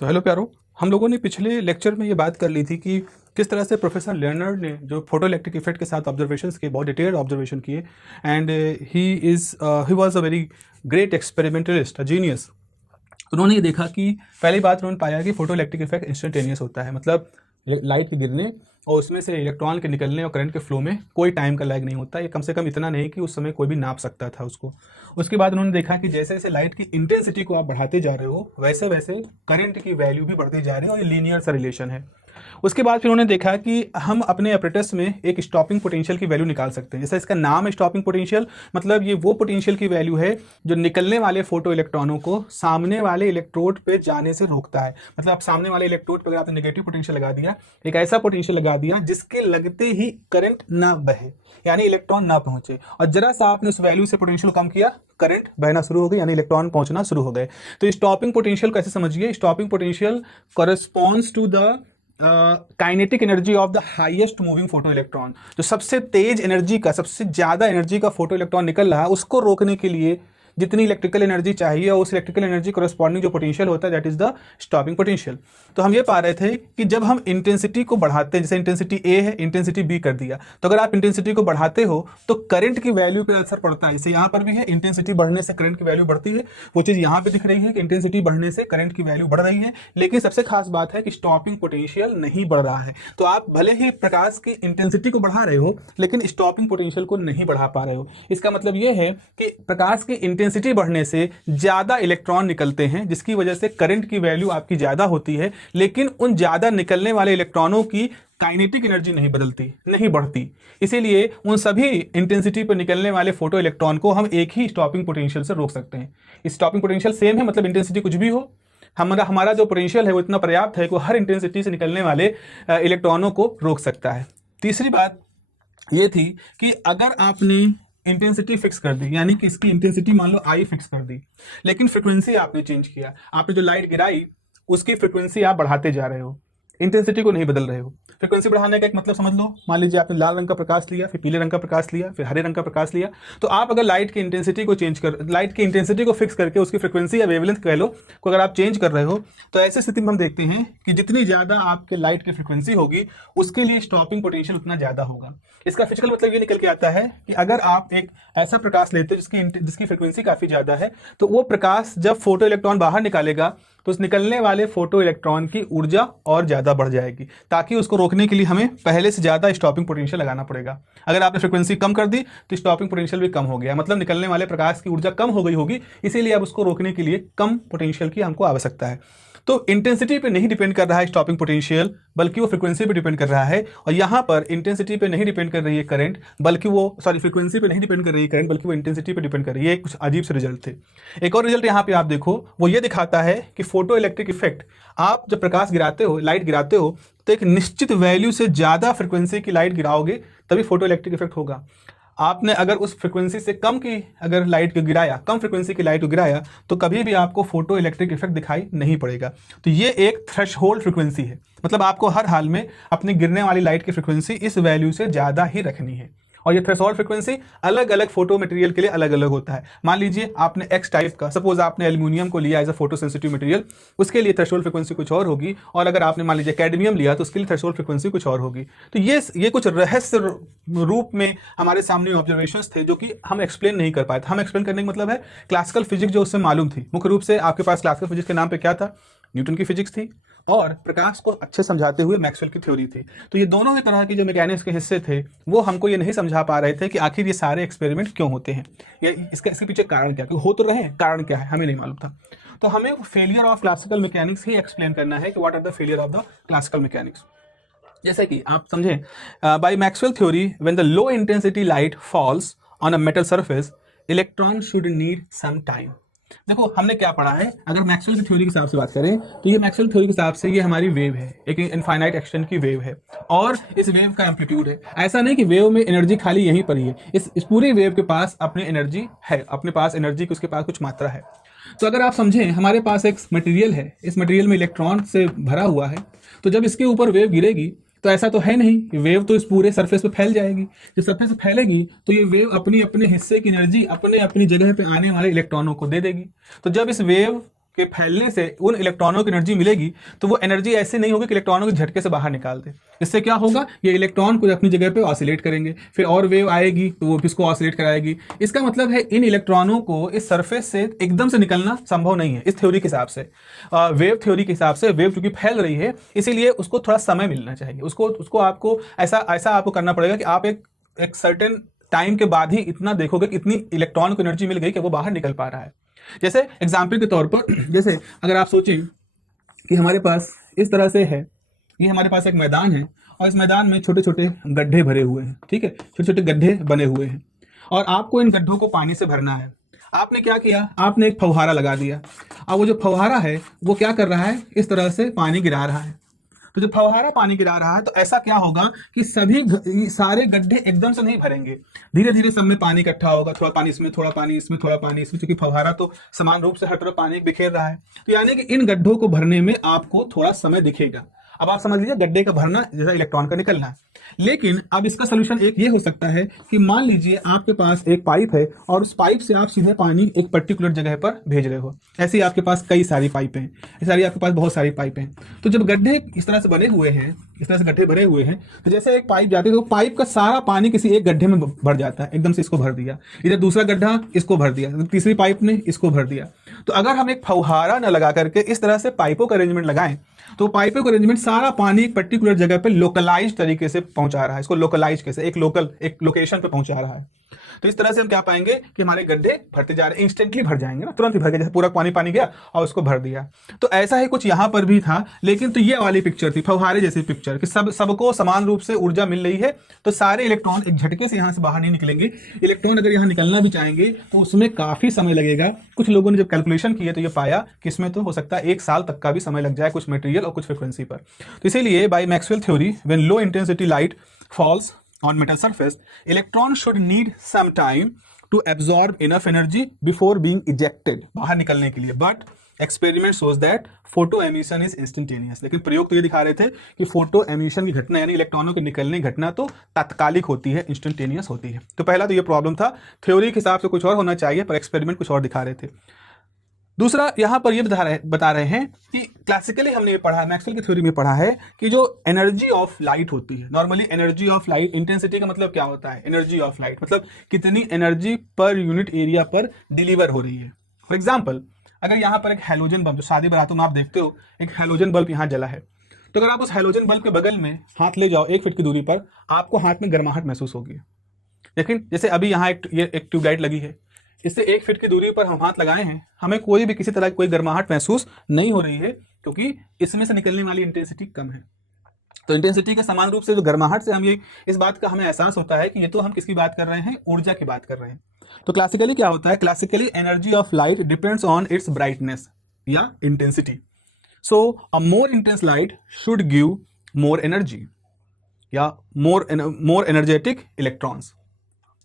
तो हेलो प्यारो, हम लोगों ने पिछले लेक्चर में ये बात कर ली थी कि किस तरह से प्रोफेसर लेनर्ड ने जो फोटो इलेक्ट्रिक इफेक्ट के साथ ऑब्जर्वेशंस किए, बहुत डिटेल्ड ऑब्जर्वेशन किए and he was a very great experimentalist, a genius. उन्होंने ये देखा कि पहली बात उन्होंने पाया कि फोटो इलेक्ट्रिक इफेक्ट इंस्टेंटेनियस होता है, मतलब लाइट के गिरने और उसमें से इलेक्ट्रॉन के निकलने और करंट के फ्लो में कोई टाइम का लैग नहीं होता। ये कम से कम इतना नहीं कि उस समय कोई भी नाप सकता था उसको। उसके बाद उन्होंने देखा कि जैसे जैसे लाइट की इंटेंसिटी को आप बढ़ाते जा रहे हो वैसे वैसे करंट की वैल्यू भी बढ़ती जा रही है और ये लीनियर सा रिलेशन है। उसके बाद फिर उन्होंने देखा कि हम अपने अपरेटस में एक स्टॉपिंग पोटेंशियल की वैल्यू निकाल सकते हैं। जैसे इसका नाम है स्टॉपिंग पोटेंशियल, मतलब ये वो पोटेंशियल की वैल्यू है जो निकलने वाले फोटो इलेक्ट्रॉनों को सामने वाले इलेक्ट्रोड पे जाने से रोकता है। मतलब आप सामने वाले इलेक्ट्रोड पर अगर आपने नेगेटिव पोटेंशियल लगा दिया, एक ऐसा पोटेंशियल लगा दिया जिसके लगते ही करंट ना बहे, यानी इलेक्ट्रॉन ना पहुंचे, और जरा सा आपने उस वैल्यू से पोटेंशियल कम किया, करंट बहना शुरू हो गई, यानी इलेक्ट्रॉन पहुंचना शुरू हो गए। तो स्टॉपिंग पोटेंशियल कैसे समझिए, stopping potential corresponds to the kinetic energy of the highest moving photo electron. जो सबसे तेज एनर्जी का, सबसे ज्यादा एनर्जी का फोटो इलेक्ट्रॉन निकल रहा है, उसको रोकने के लिए जितनी इलेक्ट्रिकल एनर्जी चाहिए और उस इलेक्ट्रिकल एनर्जी कॉरेस्पॉन्डिंग जो पोटेंशियल होता है that is the stopping potential. तो हम ये पा रहे थे कि जब हम इंटेंसिटी को बढ़ाते हैं, जैसे इंटेंसिटी ए है, इंटेंसिटी बी कर दिया, तो अगर आप इंटेंसिटी को बढ़ाते हो तो करंट की वैल्यू पे असर पड़ता है। जैसे यहाँ पर भी है, इंटेंसिटी बढ़ने से करंट की वैल्यू बढ़ती है, वो चीज यहाँ पे दिख रही है कि इंटेंसिटी बढ़ने से करंट की वैल्यू बढ़ रही है। लेकिन सबसे खास बात है कि स्टॉपिंग पोटेंशियल नहीं बढ़ रहा है। तो आप भले ही प्रकाश की इंटेंसिटी को बढ़ा रहे हो लेकिन स्टॉपिंग पोटेंशियल को नहीं बढ़ा पा रहे हो। इसका मतलब ये है कि प्रकाश की इंटेंसिटी बढ़ने से ज्यादा इलेक्ट्रॉन निकलते हैं, जिसकी वजह से करंट की वैल्यू आपकी ज्यादा होती है, लेकिन उन ज्यादा निकलने वाले इलेक्ट्रॉनों की काइनेटिक एनर्जी नहीं बदलती, नहीं बढ़ती। इसीलिए उन सभी इंटेंसिटी पर निकलने वाले फोटो इलेक्ट्रॉन को हम एक ही स्टॉपिंग पोटेंशियल से रोक सकते हैं। स्टॉपिंग पोटेंशियल सेम है, मतलब इंटेंसिटी कुछ भी हो, हमारा जो पोटेंशियल है वो इतना पर्याप्त है कि हर इंटेंसिटी से निकलने वाले इलेक्ट्रॉनों को रोक सकता है। तीसरी बात ये थी कि अगर आपने इंटेंसिटी फिक्स कर दी, यानी कि इसकी इंटेंसिटी मान लो आई फिक्स कर दी, लेकिन फ्रीक्वेंसी आपने चेंज किया, आपने जो लाइट गिराई उसकी फ्रीक्वेंसी आप बढ़ाते जा रहे हो, इंटेंसिटी को नहीं बदल रहे हो। फ्रीक्वेंसी बढ़ाने का एक मतलब समझ लो, मान लीजिए आपने लाल रंग का प्रकाश लिया, फिर पीले रंग का प्रकाश लिया, फिर हरे रंग का प्रकाश लिया, तो आप अगर लाइट की इंटेंसिटी को चेंज कर, लाइट की इंटेंसिटी को फिक्स करके उसकी फ्रीक्वेंसी या वेवलेंथ कह लो को अगर आप चेंज कर रहे हो, तो ऐसी स्थिति में हम देखते हैं कि जितनी ज्यादा आपके लाइट की फ्रीक्वेंसी होगी उसके लिए स्टॉपिंग पोटेंशियल उतना ज्यादा होगा। इसका फिजिकल मतलब ये निकल के आता है कि अगर आप एक ऐसा प्रकाश लेते हो जिसकी फ्रीक्वेंसी काफी ज्यादा है, तो वो प्रकाश जब फोटो इलेक्ट्रॉन बाहर निकालेगा तो उस निकलने वाले फोटो इलेक्ट्रॉन की ऊर्जा और ज्यादा बढ़ जाएगी। ताकि उसको रोकने के लिए हमें पहले से ज्यादा स्टॉपिंग पोटेंशियल लगाना पड़ेगा। अगर आपने फ्रीक्वेंसी कम कर दी तो स्टॉपिंग पोटेंशियल भी कम हो गया, मतलब निकलने वाले प्रकाश की ऊर्जा कम हो गई होगी, इसीलिए अब उसको रोकने के लिए कम पोटेंशियल की हमको आवश्यकता है। तो इंटेंसिटी पे नहीं डिपेंड कर रहा है स्टॉपिंग पोटेंशियल, बल्कि वो फ्रीक्वेंसी पे डिपेंड कर रहा है। और यहाँ पर इंटेंसिटी पे नहीं डिपेंड कर रही है करंट, बल्कि वो फ्रीक्वेंसी पे नहीं डिपेंड कर रही है करंट, बल्कि वो इंटेंसिटी पे डिपेंड कर रही है। कुछ अजीब से रिजल्ट थे। एक और रिजल्ट यहाँ पे आप देखो, वो ये दिखाता है कि फोटो इलेक्ट्रिक इफेक्ट, आप जब प्रकाश गिराते हो, लाइट गिराते हो, तो एक निश्चित वैल्यू से ज्यादा फ्रीक्वेंसी की लाइट गिराओगे तभी फोटो इलेक्ट्रिक इफेक्ट होगा। आपने अगर उस फ्रीक्वेंसी से कम की अगर लाइट को गिराया, कम फ्रीक्वेंसी की लाइट को गिराया, तो कभी भी आपको फोटो इलेक्ट्रिक इफेक्ट दिखाई नहीं पड़ेगा। तो ये एक थ्रेशहोल्ड फ्रीक्वेंसी है, मतलब आपको हर हाल में अपनी गिरने वाली लाइट की फ्रीक्वेंसी इस वैल्यू से ज्यादा ही रखनी है। और ये थ्रेशोल्ड फ्रीक्वेंसी अलग अलग फोटो मटेरियल के लिए अलग अलग होता है। मान लीजिए आपने एक्स टाइप का, सपोज आपने एल्यूमिनियम को लिया as a photo sensitive material, उसके लिए थ्रेशोल्ड फ्रीक्वेंसी कुछ और होगी, और अगर आपने मान लीजिए कैडमियम लिया तो उसके लिए थ्रेशोल्ड फ्रीक्वेंसी कुछ और होगी। तो ये कुछ रहस्य रूप में हमारे सामने ऑब्जर्वेशंस थे जो कि हम एक्सप्लेन नहीं कर पाए थे। हम एक्सप्लेन करने का मतलब है क्लासिकल फिजिक्स जो उससे मालूम थी। मुख्य रूप से आपके पास क्लासिकल फिजिक्स के नाम पे क्या था, न्यूटन की फिजिक्स थी, और प्रकाश को अच्छे समझाते हुए मैक्सवेल की थ्योरी थी। तो ये दोनों ही तरह के जो मैकेनिक्स के हिस्से थे वो हमको ये नहीं समझा पा रहे थे कि आखिर ये सारे एक्सपेरिमेंट क्यों होते हैं, या इसके पीछे कारण क्या, क्योंकि हो तो रहे हैं, कारण क्या है हमें नहीं मालूम था। तो हमें फेलियर ऑफ क्लासिकल मैकेनिक्स ही एक्सप्लेन करना है कि what are the failure of the classical mechanics. जैसे कि आप समझें, by Maxwell theory when the low intensity light falls on a metal surface, electron should need some time. देखो हमने क्या पढ़ा है, अगर मैक्सवेल की थ्योरी के हिसाब से बात करें तो ये मैक्सवेल थ्योरी के हिसाब से ये हमारी वेव है, एक इनफाइनाइट एक्सटेंट की वेव है, और इस वेव का एम्पलीट्यूड है। ऐसा नहीं कि वेव में एनर्जी खाली यहीं पर ही है, इस पूरी वेव के पास अपनी एनर्जी है, अपने पास एनर्जी की उसके पास कुछ मात्रा है। तो अगर आप समझें, हमारे पास एक मटेरियल है, इस मटेरियल में इलेक्ट्रॉन से भरा हुआ है, तो जब इसके ऊपर वेव गिरेगी तो ऐसा तो है नहीं कि वेव तो इस पूरे सरफेस पे फैल जाएगी। जब सरफेस पे फैलेगी तो ये वेव अपनी अपने हिस्से की एनर्जी अपने अपनी जगह पे आने वाले इलेक्ट्रॉनों को दे देगी। तो जब इस वेव के फैलने से उन इलेक्ट्रॉनों की एनर्जी मिलेगी, तो वो एनर्जी ऐसे नहीं होगी कि इलेक्ट्रॉनों के झटके से बाहर निकाल दे। इससे क्या होगा, ये इलेक्ट्रॉन को अपनी जगह पे ऑसिलेट करेंगे, फिर और वेव आएगी तो वो भी इसको ऑसिलेट कराएगी। इसका मतलब है इन इलेक्ट्रॉनों को इस सरफेस से एकदम से निकलना संभव नहीं है इस थ्योरी के हिसाब से। वेव थ्योरी के हिसाब से वेव चूंकि फैल रही है, इसीलिए उसको थोड़ा समय मिलना चाहिए। उसको आपको ऐसा आपको करना पड़ेगा कि आप एक सर्टेन टाइम के बाद ही इतना देखोगे कि इतनी इलेक्ट्रॉन को एनर्जी मिल गई कि वो बाहर निकल पा रहा है। जैसे एग्जाम्पल के तौर पर, जैसे अगर आप सोचें कि हमारे पास इस तरह से है, ये हमारे पास एक मैदान है और इस मैदान में छोटे छोटे गड्ढे भरे हुए हैं, ठीक है, छोटे छोटे गड्ढे बने हुए हैं और आपको इन गड्ढों को पानी से भरना है। आपने क्या किया, आपने एक फव्वारा लगा दिया। अब वो जो फव्वारा है वो क्या कर रहा है, इस तरह से पानी गिरा रहा है। तो जब फव्वारा पानी गिरा रहा है तो ऐसा क्या होगा कि सारे गड्ढे एकदम से नहीं भरेंगे, धीरे धीरे सब में पानी इकट्ठा होगा, थोड़ा पानी इसमें, थोड़ा पानी इसमें, थोड़ा पानी इसमें, क्योंकि फव्वारा तो समान रूप से हर तरफ पानी बिखेर रहा है। तो यानी कि इन गड्ढों को भरने में आपको थोड़ा समय दिखेगा। अब आप समझ लीजिए गड्ढे का भरना जैसा इलेक्ट्रॉन का निकलना है। लेकिन अब इसका सोल्यूशन एक ये हो सकता है कि मान लीजिए आपके पास एक पाइप है और उस पाइप से आप सीधे पानी एक पर्टिकुलर जगह पर भेज रहे हो। ऐसे ही आपके पास कई सारी पाइपें हैं, आपके पास बहुत सारी पाइपें हैं। तो जब गड्ढे इस तरह से बने हुए हैं, इस तरह से गड्ढे भरे हुए हैं, तो जैसे एक पाइप जाती है तो पाइप का सारा पानी किसी एक गड्ढे में भर जाता है, एकदम से इसको भर दिया, इधर दूसरा गड्ढा इसको भर दिया, तीसरी पाइप ने इसको भर दिया। तो अगर हम एक फव्वारा न लगा करके इस तरह से पाइपों का अरेंजमेंट लगाएं तो पाइपों का अरेंजमेंट सारा पानी एक पर्टिकुलर जगह पे लोकलाइज तरीके से पहुंचा रहा है। इसको लोकलाइज कैसे, एक लोकेशन पे पहुंचा रहा है। तो इस तरह से हम क्या पाएंगे कि हमारे गड्ढे भरते जा रहे हैं, इंस्टेंटली भर जाएंगे ना, तुरंत ही भर गए, जैसे पूरा पानी गया और उसको भर दिया। तो ऐसा ही कुछ यहाँ पर भी था। लेकिन तो ये वाली पिक्चर थी फव्वारे जैसी पिक्चर कि सबको समान रूप से ऊर्जा मिल रही है, तो सारे इलेक्ट्रॉन एक झटके से यहाँ से बाहर नहीं निकलेंगे। इलेक्ट्रॉन अगर यहाँ निकलना भी चाहेंगे तो उसमें काफी समय लगेगा। कुछ लोगों ने जब कैलकुलेशन किए तो ये पाया कि इसमें तो हो सकता है 1 साल तक का भी समय लग जाए, कुछ मटेरियल और कुछ फ्रिक्वेंसी पर। तो इसीलिए bye Maxwell theory, when low intensity light false on metal surface, electron should need some time to absorb enough energy before being ejected, बाहर निकलने के लिए। But experiment shows that photo emission is instantaneous। लेकिन प्रयोग तो ये दिखा रहे थे कि फोटो एमिशन की घटना यानी इलेक्ट्रॉनों के निकलने की घटना तो तात्कालिक होती है, इंस्टेंटेनियस होती है। तो पहला तो ये प्रॉब्लम था, थ्योरी के हिसाब से कुछ और होना चाहिए पर एक्सपेरिमेंट कुछ और दिखा रहे थे। दूसरा यहां पर ये बता रहे हैं कि क्लासिकली हमने ये पढ़ा है, मैक्सवेल की थ्योरी में पढ़ा है कि जो एनर्जी ऑफ लाइट होती है, normally energy of light, intensity का मतलब क्या होता है, एनर्जी ऑफ लाइट मतलब कितनी एनर्जी पर यूनिट एरिया पर डिलीवर हो रही है। फॉर एग्जाम्पल, अगर यहाँ पर एक हैलोजन बल्ब, जो शादी बारातों में आप देखते हो एक हैलोजन बल्ब यहाँ जला है, तो अगर आप उस हैलोजन बल्ब के बगल में हाथ ले जाओ 1 फीट की दूरी पर, आपको हाथ में गर्माहट महसूस होगी। लेकिन जैसे अभी यहाँ एक ट्यूबलाइट लगी है, इससे 1 फीट की दूरी पर हम हाथ लगाए हैं, हमें कोई भी किसी तरह की कोई गर्माहट महसूस नहीं हो रही है, क्योंकि इसमें से निकलने वाली इंटेंसिटी कम है। तो इंटेंसिटी के समान रूप से जो गर्माहट से हम ये इस बात का हमें एहसास होता है कि ये तो हम किसकी बात कर रहे हैं, ऊर्जा की बात कर रहे हैं। तो क्लासिकली क्या होता है, classically energy of light depends on its brightness या intensity. So a more intense light should give more energy या मोर एनर्जेटिक इलेक्ट्रॉन्स।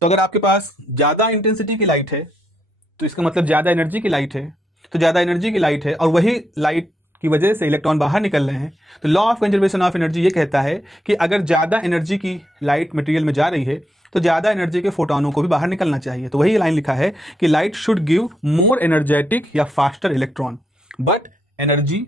तो अगर आपके पास ज्यादा इंटेंसिटी की लाइट है तो इसका मतलब ज्यादा एनर्जी की लाइट है, तो ज्यादा एनर्जी की लाइट है और वही लाइट की वजह से इलेक्ट्रॉन बाहर निकल रहे हैं। तो law of conservation of energy ये कहता है कि अगर ज्यादा एनर्जी की लाइट मटेरियल में जा रही है तो ज्यादा एनर्जी के फोटोनों को भी बाहर निकलना चाहिए। तो वही लाइन लिखा है कि light should give more energetic या faster electron, but energy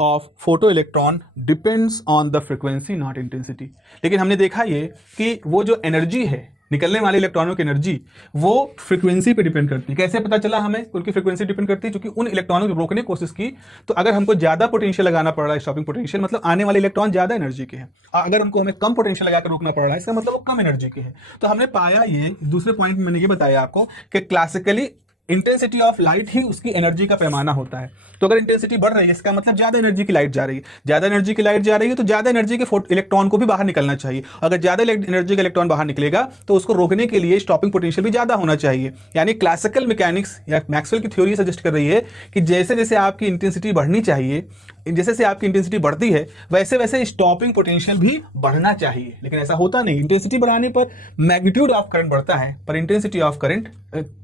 of photo electron depends on the frequency not intensity. लेकिन हमने देखा ये कि वो जो एनर्जी है, निकलने वाले इलेक्ट्रॉनों की एनर्जी, वो फ्रीक्वेंसी पे डिपेंड करती है। कैसे पता चला हमें उनकी फ्रीक्वेंसी डिपेंड करती है? क्योंकि उन इलेक्ट्रॉनों को रोकने की कोशिश की तो अगर हमको ज्यादा पोटेंशियल लगाना पड़ रहा है, स्टॉपिंग पोटेंशियल, मतलब आने वाले इलेक्ट्रॉन ज्यादा एनर्जी के हैं, अगर उनको हमें कम पोटेंशियल लगाकर रोकना पड़ रहा है इसका मतलब वो कम एनर्जी के हैं। तो हमने पाया ये दूसरे पॉइंट में मैंने ये बताया आपको कि क्लासिकली इंटेंसिटी ऑफ लाइट ही उसकी एनर्जी का पैमाना होता है। तो अगर इंटेंसिटी बढ़ रही है इसका मतलब ज्यादा एनर्जी की लाइट जा रही है, ज्यादा एनर्जी की लाइट जा रही है तो ज्यादा एनर्जी के इलेक्ट्रॉन को भी बाहर निकलना चाहिए। अगर ज्यादा एनर्जी का इलेक्ट्रॉन बाहर निकलेगा तो उसको रोकने के लिए स्टॉपिंग पोटेंशियल भी ज्यादा होना चाहिए। यानी क्लासिकल मैकेनिक्स या मैक्सवेल की थ्योरी सजेस्ट कर रही है कि जैसे जैसे आपकी इंटेंसिटी बढ़नी चाहिए, जैसे जैसे आपकी इंटेंसिटी बढ़ती है वैसे वैसे स्टॉपिंग पोटेंशियल भी बढ़ना चाहिए। लेकिन ऐसा होता नहीं, इंटेंसिटी बढ़ाने पर मैग्नीट्यूड ऑफ करंट बढ़ता है पर intensity of current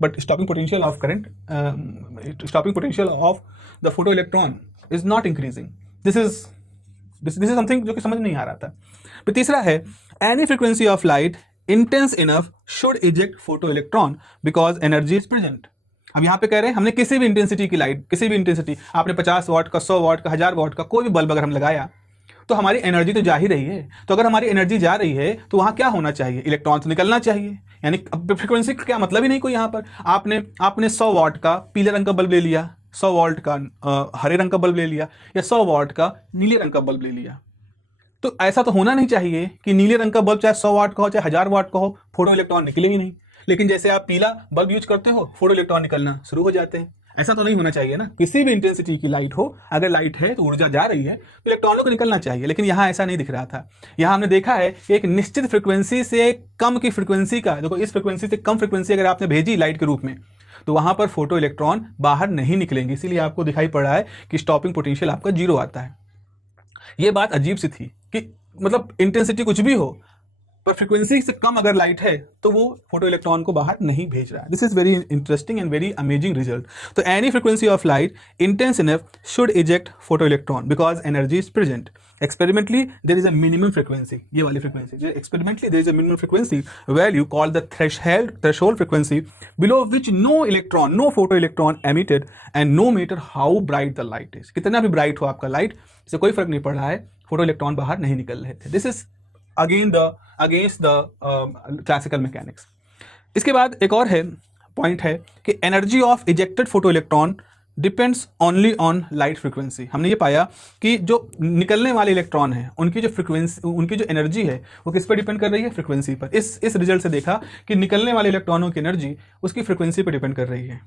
but stopping potential of current stopping potential of the photo electron is not increasing. This is something जो कि समझ नहीं आ रहा था। फिर तीसरा है any frequency of light intense enough should eject photo electron because energy is present. अब यहाँ पे कह रहे हैं हमने किसी भी इंटेंसिटी की लाइट, किसी भी इंटेंसिटी, आपने 50 वाट का, 100 वाट का, 1000 वाट का कोई भी बल्ब अगर हम लगाया तो हमारी एनर्जी तो जा ही रही है। तो अगर हमारी एनर्जी जा रही है तो वहाँ क्या होना चाहिए, इलेक्ट्रॉन तो निकलना चाहिए। यानी फ्रिक्वेंसी का क्या मतलब ही नहीं कोई। यहाँ पर आपने 100 वाट का पीले रंग का बल्ब ले लिया, 100 वाट का हरे रंग का बल्ब ले लिया, या 100 वाट का नीले रंग का बल्ब ले लिया, तो ऐसा तो होना नहीं चाहिए कि नीले रंग का बल्ब चाहे 100 वाट का हो चाहे 1000 वाट का हो, फोटो इलेक्ट्रॉन निकले ही नहीं। लेकिन जैसे आप पीला बल्ब यूज करते हो, फोटो इलेक्ट्रॉन निकलना शुरू हो जाते हैं। ऐसा तो नहीं होना चाहिए ना। किसी भी इंटेंसिटी की लाइट हो, अगर लाइट है तो ऊर्जा जा रही है तो इलेक्ट्रॉनों को निकलना चाहिए। लेकिन यहाँ ऐसा नहीं दिख रहा था। यहाँ हमने देखा है कि एक निश्चित फ्रिक्वेंसी से कम की फ्रिक्वेंसी का, देखो इस फ्रिक्वेंसी से कम फ्रिक्वेंसी अगर आपने भेजी लाइट के रूप में, तो वहां पर फोटो इलेक्ट्रॉन बाहर नहीं निकलेंगे। इसीलिए आपको दिखाई पड़ रहा है कि स्टॉपिंग पोटेंशियल आपका 0 आता है। ये बात अजीब सी थी कि मतलब इंटेंसिटी कुछ भी हो, पर फ्रीक्वेंसी से कम अगर लाइट है तो वो फोटो इलेक्ट्रॉन को बाहर नहीं भेज रहा है। This is very interesting and very amazing result. तो any frequency of light intense enough should eject photo electron because energy is present. Experimentally there is a minimum frequency, ये वाली frequency, experimentally there is a minimum frequency value called the threshold frequency below which no photo electron emitted and no matter how bright the light is. कितना भी bright हो आपका light, इससे कोई फर्क नहीं पड़ रहा है, फोटो इलेक्ट्रॉन बाहर नहीं निकल रहे थे। This is against the classical mechanics. इसके बाद एक और पॉइंट है कि energy of ejected photo electron depends only on light frequency. हमने ये पाया कि जो निकलने वाले इलेक्ट्रॉन हैं उनकी जो फ्रीक्वेंसी, उनकी जो एनर्जी है वो किस पर डिपेंड कर रही है, फ्रीक्वेंसी पर। इस रिजल्ट से देखा कि निकलने वाले इलेक्ट्रॉनों की एनर्जी उसकी फ्रीक्वेंसी पर डिपेंड कर रही है।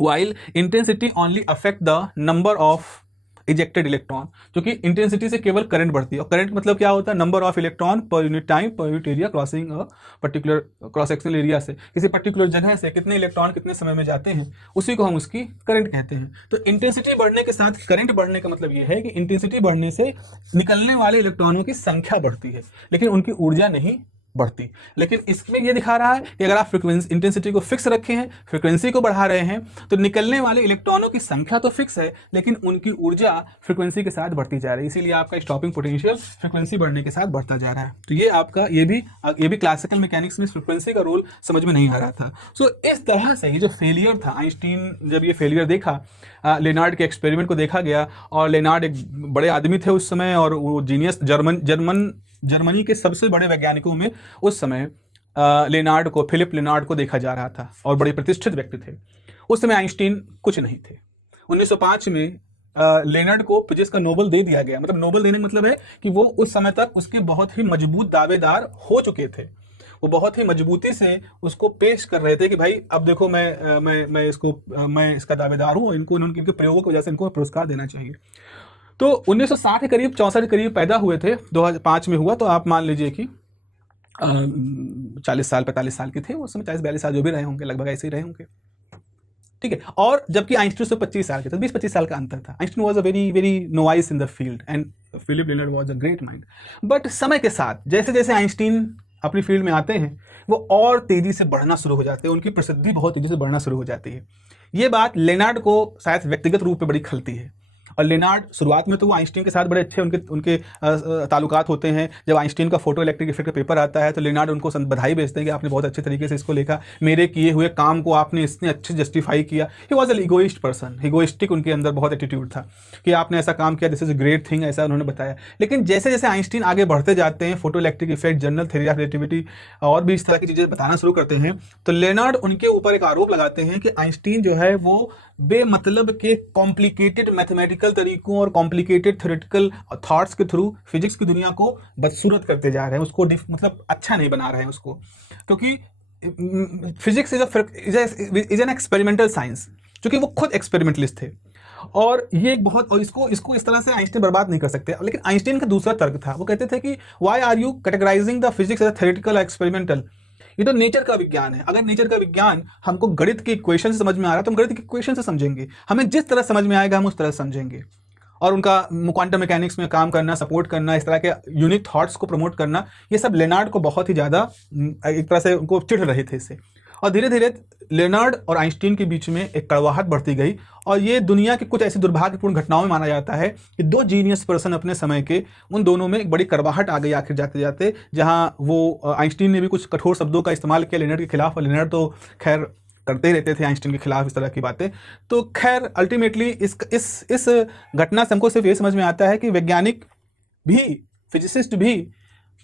While intensity only affect the number of ejected electron, क्योंकि इंटेंसिटी से केवल करंट बढ़ती है। और करंट मतलब क्या होता है, number of electron per unit time per unit area crossing a particular cross sectional area से, किसी पर्टिकुलर जगह से कितने इलेक्ट्रॉन कितने समय में जाते हैं, उसी को हम उसकी करंट कहते हैं। तो इंटेंसिटी बढ़ने के साथ करंट बढ़ने का मतलब ये है कि इंटेंसिटी बढ़ने से निकलने वाले इलेक्ट्रॉनों की संख्या बढ़ती है, लेकिन उनकी ऊर्जा नहीं बढ़ती। लेकिन इसमें यह दिखा रहा है कि अगर आप फ्रीक्वेंसी इंटेंसिटी को फिक्स रखे हैं, फ्रीक्वेंसी को बढ़ा रहे हैं, तो निकलने वाले इलेक्ट्रॉनों की संख्या तो फिक्स है, लेकिन उनकी ऊर्जा फ्रीक्वेंसी के साथ बढ़ती जा रही है। इसीलिए आपका स्टॉपिंग पोटेंशियल फ्रीक्वेंसी बढ़ने के साथ बढ़ता जा रहा है। तो ये आपका ये भी क्लासिकल मैकेनिक्स में फ्रीक्वेंसी का रोल समझ में नहीं आ रहा था। सो इस तरह से ये जो फेलियर था, आइंस्टीन जब ये फेलियर देखा, लेनार्ड के एक्सपेरिमेंट को देखा गया, और लेनार्ड एक बड़े आदमी थे उस समय, और वो जीनियस जर्मनी के सबसे बड़े वैज्ञानिकों में उस समय फिलिप लेनार्ड को देखा जा रहा था, और बड़े प्रतिष्ठित व्यक्ति थे। उस समय आइंस्टीन कुछ नहीं थे। 1905 में लेनार्ड को फिजिक्स का नोबेल दे दिया गया। मतलब नोबेल देने का मतलब है कि वो उस समय तक उसके बहुत ही मजबूत दावेदार हो चुके थे। वो बहुत ही मजबूती से उसको पेश कर रहे थे कि भाई अब देखो मैं इसका दावेदार हूँ, इनके प्रयोगों की वजह से इनको पुरस्कार देना चाहिए। तो 1960 के करीब 64 के करीब पैदा हुए थे, 2005 में हुआ, तो आप मान लीजिए कि 40 साल 45 साल के थे उस समय, 40-42 साल जो भी रहे होंगे, लगभग ऐसे ही रहे होंगे, ठीक है। और जबकि आइंस्टीन से 25 साल के थे, 20-25 साल का अंतर था। Einstein was a very very novice in the field and Philip Lenard was a great mind. But समय के साथ जैसे जैसे आइंस्टीन अपनी फील्ड में आते हैं, वो और तेजी से बढ़ना शुरू हो जाते हैं, उनकी प्रसिद्धि बहुत तेजी से बढ़ना शुरू हो जाती है। ये बात लेनार्ड को शायद व्यक्तिगत रूप में बड़ी खलती है। और लेनार्ड शुरुआत में तो वो आइंस्टीन के साथ बड़े अच्छे उनके ताल्लुकात होते हैं। जब आइंस्टीन का फोटो इलेक्ट्रिक इफेक्ट का पेपर आता है तो लेनार्ड उनको बधाई भेजते हैं कि आपने बहुत अच्छे तरीके से इसको लिखा, मेरे किए हुए काम को आपने इतने अच्छे जस्टिफाई किया। He was an egoist person, egoistic उनके अंदर बहुत एटीट्यूड था कि आपने ऐसा काम किया, this is a great thing, ऐसा उन्होंने बताया। लेकिन जैसे जैसे आइंस्टीन आगे बढ़ते जाते हैं, photo electric effect, general theory of relativity और भी इस तरह की चीज़ें बताना शुरू करते हैं, तो लेनार्ड उनके ऊपर एक आरोप लगाते हैं कि आइंस्टीन जो है वो बेमतलब के कॉम्प्लिकेटेड मैथमेटिकल तरीकों और कॉम्प्लिकेटेड थ्योरेटिकल थॉट्स के थ्रू फिजिक्स की दुनिया को बदसूरत करते जा रहे हैं, उसको मतलब अच्छा नहीं बना रहे हैं उसको। क्योंकि physics is an experimental science, क्योंकि वो खुद एक्सपेरिमेंटलिस्ट थे। और ये एक बहुत, और इसको इस तरह से आइंस्टीन बर्बाद नहीं कर सकते। लेकिन आइंस्टीन का दूसरा तर्क था, वो कहते थे कि why are you categorizing the physics as a theoretical experimental. ये तो नेचर का विज्ञान है। अगर नेचर का विज्ञान हमको गणित के इक्वेशन से समझ में आ रहा है तो हम गणित के इक्वेशन से समझेंगे, हमें जिस तरह समझ में आएगा हम उस तरह से समझेंगे। और उनका क्वांटम मैकेनिक्स में काम करना, सपोर्ट करना, इस तरह के यूनिक थॉट्स को प्रमोट करना, ये सब लेनार्ड को बहुत ही ज़्यादा एक तरह से उनको चिढ़ रहे थे इससे। और धीरे धीरे लेनार्ड और आइंस्टीन के बीच में एक कड़वाहट बढ़ती गई। और ये दुनिया की कुछ ऐसी दुर्भाग्यपूर्ण घटनाओं में माना जाता है कि दो जीनियस पर्सन अपने समय के, उन दोनों में एक बड़ी कड़वाहट आ गई आखिर जाते जाते, जहां वो आइंस्टीन ने भी कुछ कठोर शब्दों का इस्तेमाल किया लेनार्ड के खिलाफ। और लेनार्ड तो खैर करते ही रहते थे आइंस्टीन के खिलाफ इस तरह की बातें। तो खैर अल्टीमेटली इस घटना से हमको सिर्फ ये समझ में आता है कि वैज्ञानिक भी, फिजिसिस्ट भी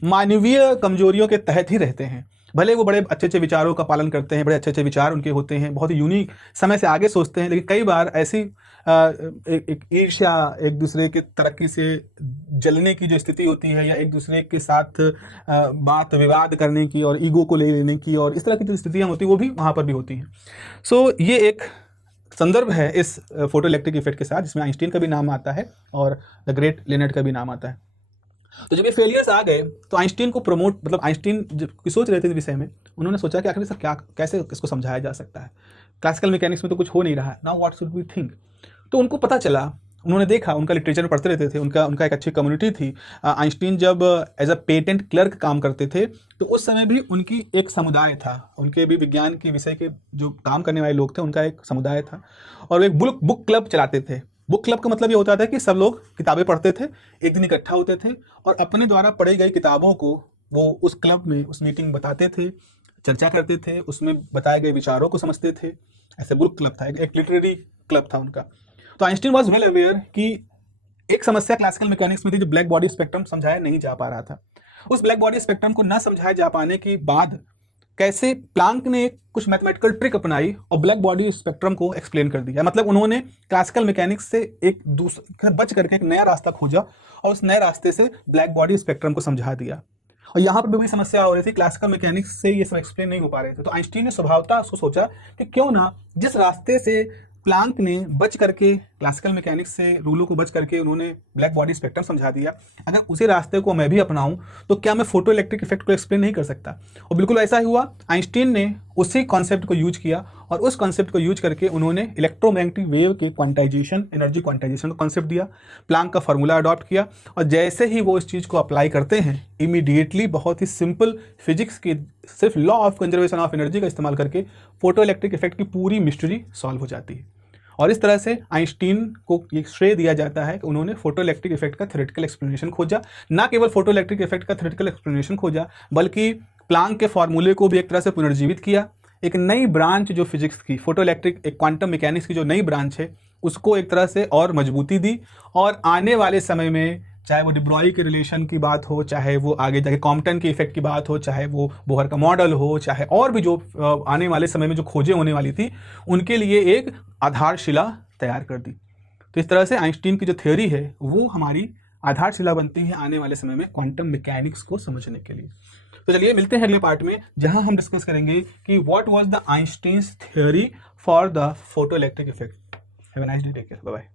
मानवीय कमजोरियों के तहत ही रहते हैं। भले वो बड़े अच्छे अच्छे विचारों का पालन करते हैं, बड़े अच्छे अच्छे विचार उनके होते हैं, बहुत ही यूनिक समय से आगे सोचते हैं, लेकिन कई बार ऐसी एक ईर्ष्या, एक दूसरे के तरक्की से जलने की जो स्थिति होती है, या एक दूसरे के साथ बात विवाद करने की और ईगो को ले लेने की, और इस तरह की जो स्थितियाँ होती हैं वो भी वहाँ पर भी होती हैं। सो ये एक संदर्भ है इस फोटो इलेक्ट्रिक इफेक्ट के साथ, जिसमें आइंस्टीन का भी नाम आता है और द ग्रेट लेनर्ड का भी नाम आता है। तो जब ये फेलियर्स आ गए तो आइंस्टीन को प्रमोट, मतलब आइंस्टीन जब सोच रहे थे इस विषय में, उन्होंने सोचा कि आखिर सर क्या, कैसे इसको समझाया जा सकता है, क्लासिकल मैकेनिक्स में तो कुछ हो नहीं रहा है, now what should we think. तो उनको पता चला, उन्होंने देखा, उनका लिटरेचर में पढ़ते रहते थे, उनका एक अच्छी कम्युनिटी थी। आइंस्टीन जब एज अ पेटेंट क्लर्क काम करते थे तो उस समय भी उनकी एक समुदाय था, उनके भी विज्ञान के विषय के जो काम करने वाले लोग थे उनका एक समुदाय था, और एक बुक क्लब चलाते थे। बुक क्लब का मतलब ये होता था कि सब लोग किताबें पढ़ते थे, एक दिन इकट्ठा होते थे और अपने द्वारा पढ़ी गई किताबों को वो उस क्लब में, उस मीटिंग बताते थे, चर्चा करते थे, उसमें बताए गए विचारों को समझते थे। ऐसे बुक क्लब था, एक लिटरेरी क्लब था उनका। तो आइंस्टीन वॉज वेल अवेयर कि एक समस्या क्लासिकल मैकेनिक्स में थी, जो ब्लैक बॉडी स्पेक्ट्रम समझाया नहीं जा पा रहा था। उस ब्लैक बॉडी स्पेक्ट्रम को न समझाए जा पाने के बाद कैसे प्लांक ने कुछ मैथमेटिकल ट्रिक अपनाई और ब्लैक बॉडी स्पेक्ट्रम को एक्सप्लेन कर दिया। मतलब उन्होंने क्लासिकल मैकेनिक्स से एक दूसरा बच करके एक नया रास्ता खोजा और उस नए रास्ते से ब्लैक बॉडी स्पेक्ट्रम को समझा दिया। और यहाँ पर भी वही समस्या हो रही थी, क्लासिकल मैकेनिक्स से ये सब एक्सप्लेन नहीं हो पा रहे थे। तो आइंस्टीन ने स्वभावतः उसको सोचा कि क्यों ना जिस रास्ते से प्लांक ने बच करके क्लासिकल मैकेनिक्स से रूलों को बच करके उन्होंने ब्लैक बॉडी स्पेक्ट्रम समझा दिया, अगर उसी रास्ते को मैं भी अपनाऊं तो क्या मैं फोटो इलेक्ट्रिक इफेक्ट को एक्सप्लेन नहीं कर सकता। और बिल्कुल ऐसा ही हुआ। आइंस्टीन ने उसी कॉन्सेप्ट को यूज किया और उस कॉन्सेप्ट को यूज करके उन्होंने इलेक्ट्रोमैग्नेटिक वेव के क्वांटाइजेशन, एनर्जी क्वांटाइजेशन का कॉन्सेप्ट दिया, प्लांक का फॉर्मूला अडॉप्ट किया, और जैसे ही वो इस चीज़ को अप्लाई करते हैं इमीडिएटली बहुत ही सिंपल फिजिक्स की सिर्फ law of conservation of energy का इस्तेमाल करके फोटो इलेक्ट्रिक इफेक्ट की पूरी मिस्ट्री सॉल्व हो जाती है। और इस तरह से आइंस्टीन को ये श्रेय दिया जाता है कि उन्होंने फोटो इलेक्ट्रिक इफेक्ट का थ्योरेटिकल एक्सप्लेनेशन खोजा। ना केवल फोटो इलेक्ट्रिक इफेक्ट का थ्योरेटिकल एक्सप्लेनेशन खोजा, बल्कि प्लांक के फॉर्मूले को भी एक तरह से पुनर्जीवित किया। एक नई ब्रांच जो फिजिक्स की, फोटो इलेक्ट्रिक, एक क्वांटम मैकेनिक्स की जो नई ब्रांच है, उसको एक तरह से और मजबूती दी। और आने वाले समय में चाहे वो डिब्रॉय के रिलेशन की बात हो, चाहे वो आगे जाके कॉम्पटन के इफेक्ट की बात हो, चाहे वो बोहर का मॉडल हो, चाहे और भी जो आने वाले समय में जो खोजें होने वाली थी, उनके लिए एक आधारशिला तैयार कर दी। तो इस तरह से आइंस्टीन की जो थ्योरी है वो हमारी आधारशिला बनती है आने वाले समय में क्वांटम मैकेनिक्स को समझने के लिए। तो चलिए मिलते हैं अगले पार्ट में, जहां हम डिस्कस करेंगे कि what was the Einstein's theory for the photo electric effect. Have a nice day, take care, bye bye.